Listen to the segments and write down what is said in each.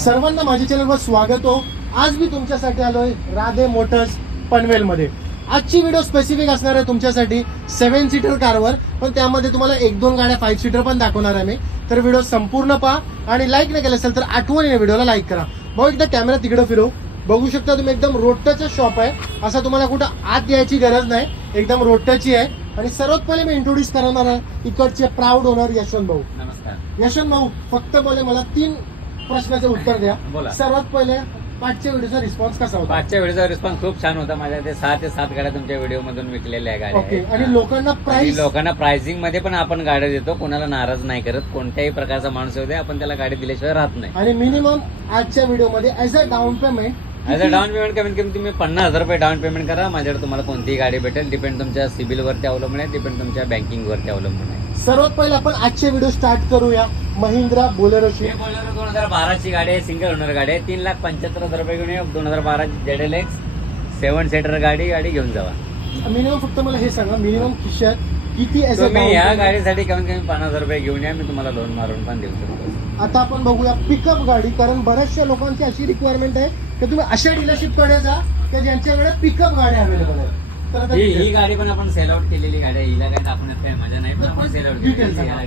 सर्वांना माझ्या चॅनलवर स्वागत हो। आज मी तुमच्यासाठी आलोय राधे मोटर्स पनवेल मध्ये। आजची व्हिडिओ स्पेसिफिक असणार आहे तुमच्यासाठी 7 सीटर कारवर, पण त्यामध्ये तुम्हाला 1-2 गाड्या 5 सीटर पण दाखवणार आहे मी। तर व्हिडिओ संपूर्ण पहा आणि लाईक नाही केलं असेल तर आठवणीने व्हिडिओला लाईक करा। भाऊ एकदा कॅमेरा तिकडे फिरव। बघू शकता तुम्ही एकदम रोड टच शॉप आहे, असा तुम्हाला कुठं आत यायची गरज नाही, एकदम रोड टचची आहे। आणि सर्वात पहिले मी इंट्रोड्यूस करणार आहे इकडचे प्राऊड ओनर यशवंत भाऊ। नमस्कार यशवंत भाऊ, फक्त बोले मला 3 प्रश्नाचे उत्तर द्या। बोला। सर्वात पहिले पाठच्या व्हिडिओचा रिस्पॉन्स कसा होता? पाचच्या व्हिडिओचा रिस्पॉन्स खूप छान होता। माझ्या ते 6 ते 7 गाड्या तुमच्या व्हिडिओ मधून विकलेल्या आहे गाड्या। ओके, आणि लोकांना प्राइसिंग मध्ये पण आपण गाड्या देतो, कोणाला नाराज नाही करत। कोणत्याही प्रकारचा माणूस होते आपण त्याला गाडी दिल्याशिवाय राहत नाही। आणि मिनिमम आजच्या व्हिडिओमध्ये as a down payment down payment कमीत कमी तुम्ही 50,000 रुपये डाऊन पेमेंट करा, माझ्याकडे तुम्हाला कोणतीही गाडी भेटेल। डिपेंड तुमच्या सिबिल वरती अवलंबून आहे, डिपेंड तुमच्या बँकिंग वरती अवलंबून आहे। सर्वात पहिले आपण आजचे व्हिडिओ स्टार्ट करूया महिंद्रा बोलेरोची। बोलेरो 2012 ची गाडी आहे, सिंगल ओनर गाडी आहे। 3,75,000 रुपये घेऊन या। 2012 ZLX 7 सीटर गाडी घेऊन जावा। मिनिमम फक्त मला हे सांगा, मिनिमम खिशात किती तुम्ही या गाडीसाठी कमीत कमी 50,000 रुपये घेऊन या, मी तुम्हाला लोन मारून पण देऊ शकतो। आता आपण बघूया पिकअप गाडी, कारण बऱ्याचशा लोकांची अशी रिक्वायरमेंट आहे की तुम्ही अशा डीलरशिप कडे जा की ज्यांच्याकडे पिकअप गाड्या अवेलेबल आहेत। तर ही गाडी पण आपण सेल आउट केलेली गाडी आहे, हिला काही दाखवण्यात काही मजा नाही, पण आपण सेल आउट केली।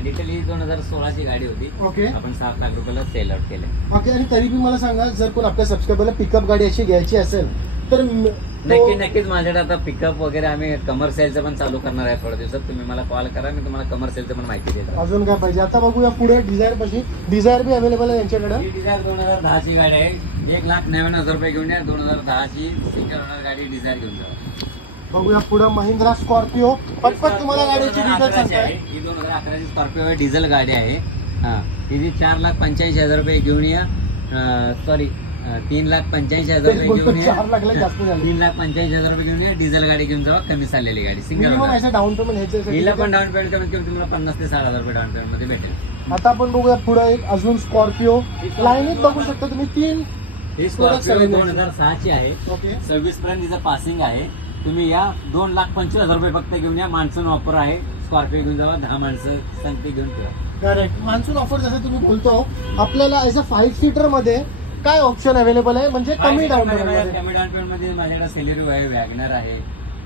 डिटेल ही 2016 ची गाडी होती। ओके, आपण 7 लाख रुपयाला सेल आउट केले। ओके, आणि तरी बी मला सांगा, जर कोण आपल्या सबस्क्रायबरला पिकअप गाडी अशी घ्यायची असेल तर नक्कीच माझ्याकडे आता पिकअप वगैरे आम्ही कमर्शियलचं पण चालू करणार आहे थोड्या दिवसात। तुम्ही मला कॉल करा, मी तुम्हाला कमर्शियलचं पण माहिती देतो। अजून काय पाहिजे? आता बघूया पुढे डिझायर पाशी। डिझायर बी अवेलेबल आहे यांच्याकडे। ही डिझायर 2010 ची गाडी आहे, 1,99,000 रुपये घेऊन या। 2010 ची सिंगल ओनर गाडी डिझायर घेऊन जा। बघूया पुढे महिंद्रा स्कॉर्पिओ। पटपट तुम्हाला गाडीची डिटेल सांगताय। ही 2011 ची स्कॉर्पिओ आहे, डिझेल गाडी आहे। तिची 4,85,000 रुपये घेऊन या। सॉरी 3,85,000 रुपये घेऊन या। 3,85,000 रुपये घेऊन या। डिझेल गाडी घेऊन जावा, कमी चाललेली गाडी सिंगल ओनर। डाऊन पेमेंट हिला पण डाऊन पेमेंट कमीत कमी तुम्हाला 50,000 ते 60,000 रुपये डाऊन पेमेंट मध्ये भेटेल। आता आपण बघूया पुढे एक अजून स्कॉर्पिओ लाईनीत बघू शकता तुम्ही 3। ही स्कॉर्पिओ 2006 ची आहे। ओके, 26 पर्यंत तिचं पासिंग आहे। तुम्ही या 2,25,000 रुपये फक्त घेऊन या। मान्सून ऑफर आहे, स्कॉर्पिओ घेऊन जावा। 10 माणसं संगती घेऊन ठेवा। करेक्ट, मान्सून ऑफर जसं तुम्ही बोलतो, आपल्याला एज अ 5 सीटर मध्ये काय ऑप्शन अवेलेबल आहे? म्हणजे कमी डाऊन पेमेंट मध्ये माझ्याकडे सेलेरिओ आहे, वॅगनर आहे,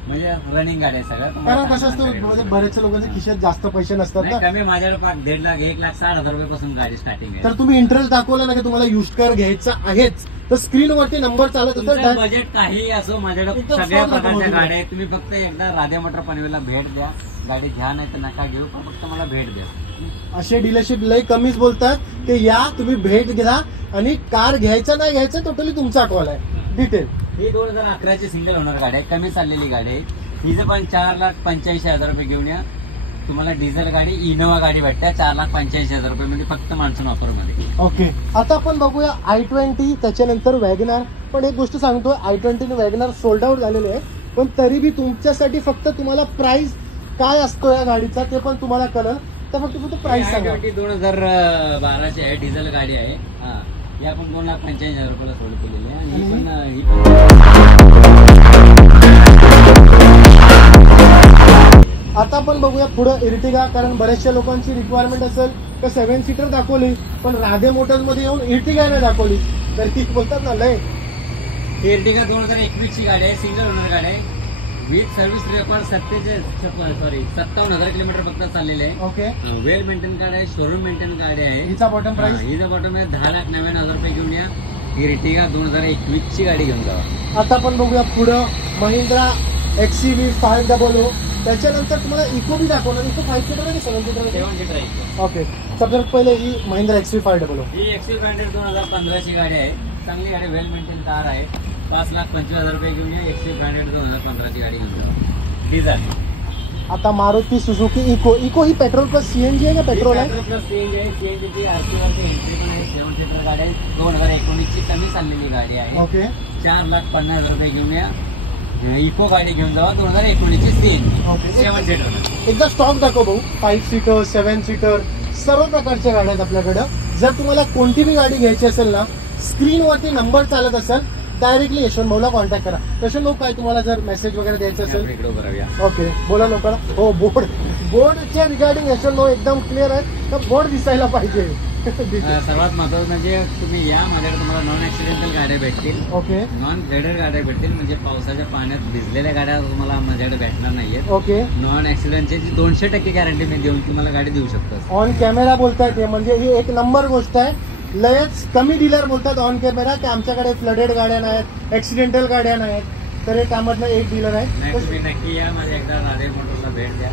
म्हणजे रनिंग गाडी आहे सगळं। कारण कसं असतं, म्हणजे बरेचसे लोकांच्या खिशात जास्त पैसे नसतात ना। कमी माझ्याकडे 1.5 लाख 1,60,000 रुपयापासून गाडी स्टार्टिंग आहे। तर तुम्ही इंटरेस्ट दाखवला ना की तुम्हाला युज कार घ्यायचा आहेच, तर स्क्रीनवरती नंबर चालत असेल। बजेट काही असो, माझ्याकडे सगळ्या प्रकारच्या गाड्या आहेत। तुम्ही फक्त एकदा राधे मोटर पनवेलला भेट द्या, गाडी घ्या नाही तर नका घेऊ, पण फक्त मला भेट द्या। असे डीलरशिप लय कमीच बोलतात की या तुम्ही भेट घ्या आणि कार घ्यायचा नाही घ्यायचा टोटली तुमचा कॉल आहे। डिटेल ही 2011 ची सिंगल ओनर गाडी आहे, कमी चाललेली गाडी आहे। हिचं पण 4,85,000 रुपये घेऊन या। तुम्हाला डिझेल गाडी इनोवा गाडी भेटते 4,85,000 रुपये मध्ये, फक्त मान्सून ऑफर मध्ये। ओके, आता आपण बघूया i20, त्याच्यानंतर वॅगनार। पण एक गोष्ट सांगतो, i20 आणि वॅगनार सोल्ड आउट झालेले आहे, पण तरी बी तुमच्यासाठी फक्त तुम्हाला प्राइस काय असतो या गाडीचा ते पण तुम्हाला कळलं, तर फक्त प्राइस सांगा। 2012 ची आहे, डिझेल गाडी आहे। ही आपण 2,85,000 रुपयाला सोल्ड केलेली आहे। आणि ही पण आता आपण बघूया पुढे इर्टिगा, कारण बऱ्याचशा लोकांची रिक्वायरमेंट असेल तर 7 सीटर दाखवली, पण राधे मोटर्स मध्ये येऊन इर्टिगा नाही दाखवली, तर ती बोलतात ना लय। इर्टिगा 2021 ची गाडी आहे, सिंगल ओनर गाडी आहे, विथ सर्व्हिस रेकॉर्ड 57,000 किलोमीटर फक्त चाललेले आहे। ओके, वेल मेंटेन गाडी आहे, शोरूम मेंटेन गाडी आहे। हिचा बॉटम प्राइस हिचा बॉटम आहे 10,99,000 रुपये घेऊन या। इर्टिगा 2021 ची गाडी घेऊन जावा। आता आपण बघूया पुढं महिंद्रा XCV 500, त्याच्यानंतर तुम्हाला इको बी दाखवणार। इको 5 सीटर आहे, 7 सीटर आहे? 7 सीटर आहे। ओके, सगळ्यात पहिले ही महिंद्रा XCV 500। ही XCV 500 2015 ची गाडी आहे, चांगली गाडी, वेल मेंटेन कार आहे। 5,25,000 रुपये घेऊन या। XCV 500 2015 ची गाडी घेऊन जावा, डिझेल। आता मारुती सुझुकी इको ही पेट्रोल प्लस सीएनजी आहे का पेट्रोल आहे? पेट्रोल प्लस सीएनजी आहे। सीएनजी ची आरसी वरती एंट्री पण आहे। 7 सीटर गाडी आहे, 2019 ची कमी चाललेली गाडी आहे। ओके, 4,50,000 रुपये घेऊन या। इको गाडी घेऊन जावा, 2019 ची सीएनजी। Okay, 7 seater. एकदा स्टॉक दाखव भाऊ। 5 सीटर 7 सीटर सर्व प्रकारच्या गाड्या आहेत आपल्याकडे। जर तुम्हाला कोणती बी गाडी घ्यायची असेल ना, स्क्रीनवरती नंबर चालत असेल डायरेक्टली यशवंत भाऊला कॉन्टॅक्ट करा. यशवंत भाऊ काय तुम्हाला जर मेसेज वगैरे द्यायचं असेल इकडे उभं राहूया. ओके बोला लोकांना. हो बोर्डच्या रिगार्डिंग यशवंत भाऊ एकदम क्लिअर आहे तर बोर्ड दिसायला पाहिजे. सर्वात महत्वाचं म्हणजे तुम्ही या माझ्याकडे तुम्हाला नॉन ऍक्सिडेंटल गाड्या भेटतील. ओके नॉन ग्रेडेड गाड्या भेटतील म्हणजे पावसाच्या पाण्यात भिजलेल्या गाड्या तुम्हाला माझ्याकडे भेटणार नाहीयेत. ओके नॉन ऍक्सिडेंटची 200% गॅरंटी मी देऊन तुम्हाला गाडी देऊ शकतो. ऑन कॅमेरा बोलतायत म्हणजे ही एक नंबर गोष्ट आहे. लयच कमी डीलर बोलतात ऑन कॅमेरा की आमच्याकडे फ्लडेड गाड्या नाहीत, ऍक्सिडेंटल गाड्या नाहीत. तर एक कामातलं एक डीलर नाही आहे. तुम्ही नक्की या माझ्या एकदा राधे मोटर्सला भेट द्या.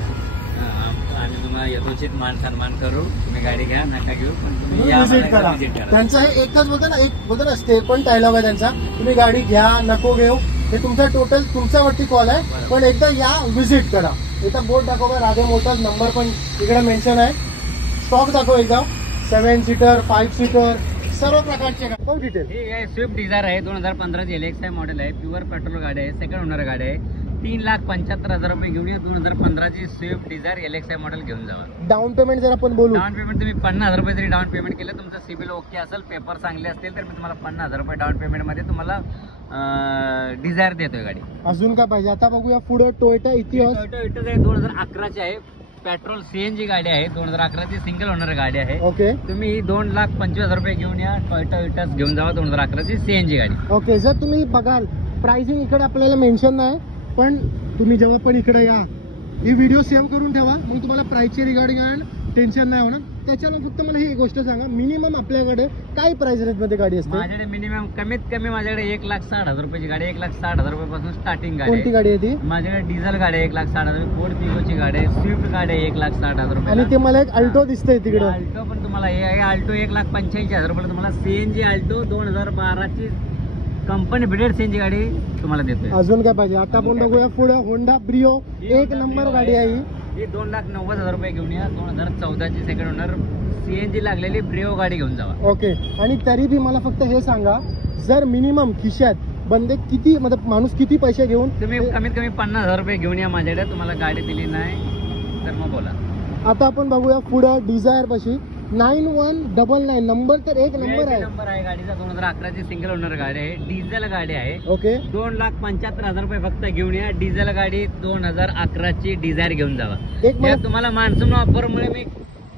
आम्ही तुम्हाला यथोचित मान सन्मान करू. तुम्ही गाडी घ्या नका घेऊ पण तुम्ही या विजिट करा. विजिट करा. त्यांचं हे एकच बोलतो ना स्टे पण डायलॉग आहे त्यांचा. तुम्ही गाडी घ्या नको घेऊ हे तुमचा टोटल तुमच्यावरती कॉल आहे. पण एकदा या विजिट करा. इथं बोर्ड दाखवा राधे मोटर्स नंबर पण इकडे मेन्शन आहे. स्टॉक दाखव एकदा 7 सीटर 5 सीटर सर्व प्रकारचे गाडी डिटेल. हे आहे स्विफ्ट डिझायर आहे 2015 ची LXI मॉडेल आहे. प्युअर पेट्रोल गाडी आहे. सेकंड ओनर गाडी आहे. 3,75,000 रुपये घेऊन या. 2015 ची स्विफ्ट डिझायर LXI मॉडेल घेऊन जावा. डाऊन पेमेंट जर आपण बोलू डाऊन पेमेंट तुम्ही 50,000 रुपये जरी डाऊन पेमेंट केलं तुमचं सिबिल ओके असेल पेपर चांगले असतील तर मी तुम्हाला 50,000 रुपये डाऊन पेमेंट मध्ये तुम्हाला डिझायर देतोय गाडी. अजून काय पाहिजे. आता बघूया पुढे टोयोटा इतिहास. टोयोटा आहे 2011 ची आहे. पेट्रोल CNG गाडी आहे. 2011 ची सिंगल ओनर गाडी आहे. ओके तुम्ही 2,25,000 रुपये घेऊन या. टोयोटा इटास घेऊन जावा 2011 ची CNG गाडी. ओके जर तुम्ही बघाल प्राइसिंग इकडे आपल्याला मेन्शन नाही पण तुम्ही जेव्हा पण इकडे या ही व्हिडिओ सेव्ह करून ठेवा. मग तुम्हाला प्राइसचे रिगार्डिंग टेन्शन नाही होणार. त्याच्याला फक्त मला ही गोष्ट सांगा मिनिमम आपल्याकडे काय प्राइस रेंज मध्ये गाडी असते. माझ्याकडे मिनिमम कमीत कमी माझ्याकडे 1,60,000 रुपयाची गाडी 1,60,000 रुपयापासून स्टार्टिंग गाडी कोणती गाडी आहे ती. माझ्याकडे डिझेल गाडी आहे 1,60,000 रुपये. फोर्ड फिगोची गाडी आहे. स्विफ्ट गाडी आहे 1,60,000 रुपये. आणि ते मला एक अल्टो दिसतंय तिकडे. अल्टो पण तुम्हाला हे आहे. अल्टो 1,85,000 रुपये तुम्हाला CNG अल्टो 2012 ची कंपनी बिडेड CNG गाडी तुम्हाला देतोय. अजून काय पाहिजे. आता आपण बघूया पुढे होंडा ब्रिओ एक नंबर गाडी आहे ही 2,90,000 रुपये घेऊन या. 2014 ची सेकंड ओनर CNG लागलेली ब्रिओ गाडी घेऊन जावा. ओके आणि तरी बी मला फक्त हे सांगा जर मिनिमम खिशात बंदे किती मतलब माणूस किती पैसे घेऊन तुम्ही कमीत कमी 50,000 रुपये घेऊन या माझ्याकडे. तुम्हाला गाडी दिली नाही तर मग बोला. आता आपण बघूया पुढे डिझायर पाशी 9199 नंबर तर एक नंबर आहे. नंबर आहे गाडीचा. 2011 ची सिंगल ओनर गाडी आहे. डिझेल गाडी आहे. ओके 2,75,000 रुपये फक्त घेऊन या. डिझेल गाडी 2011 ची डिझायर घेऊन जावा. एक मला तुम्हाला मान्सून ऑफर मुळे मी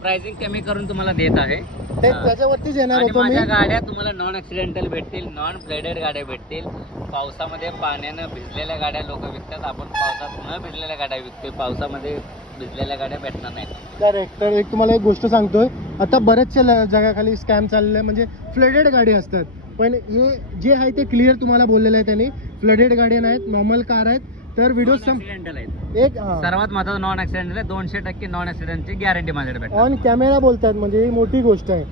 प्राइसिंग कमी करून तुम्हाला देत आहे. त्याच्यावरतीच येणार आणि होतो मी. माझ्या गाड्या तुम्हाला नॉन ऍक्सिडेंटल भेटतील. नॉन फ्लडेड गाड्या भेटतील. पावसामध्ये पाण्यानं भिजलेल्या गाड्या लोक विकतात. आपण पावसात न भिजलेल्या गाड्या विकतोय. पावसामध्ये भिजलेल्या गाड्या भेटणार नाहीत. करेक्ट. तर एक तुम्हाला एक गोष्ट सांगतोय आता बऱ्याचशा जगाखाली स्कॅम चाललेला म्हणजे फ्लडेड गाडी असतात पण हे जे आहे ते क्लिअर तुम्हाला बोललेलं आहे त्यांनी. फ्लडेड गाड्या नाहीत नॉर्मल कार आहेत. तर व्हिडिओ ऍक्सिडेंटल आहेत. एक सर्वात महत्वाचं नॉन ऍक्सिडेंटल आहे. 200% नॉन ऍक्सिडेंटची गॅरंटी माझ्याकडे भेटते. ऑन कॅमेरा बोलतात म्हणजे ही मोठी गोष्ट आहे.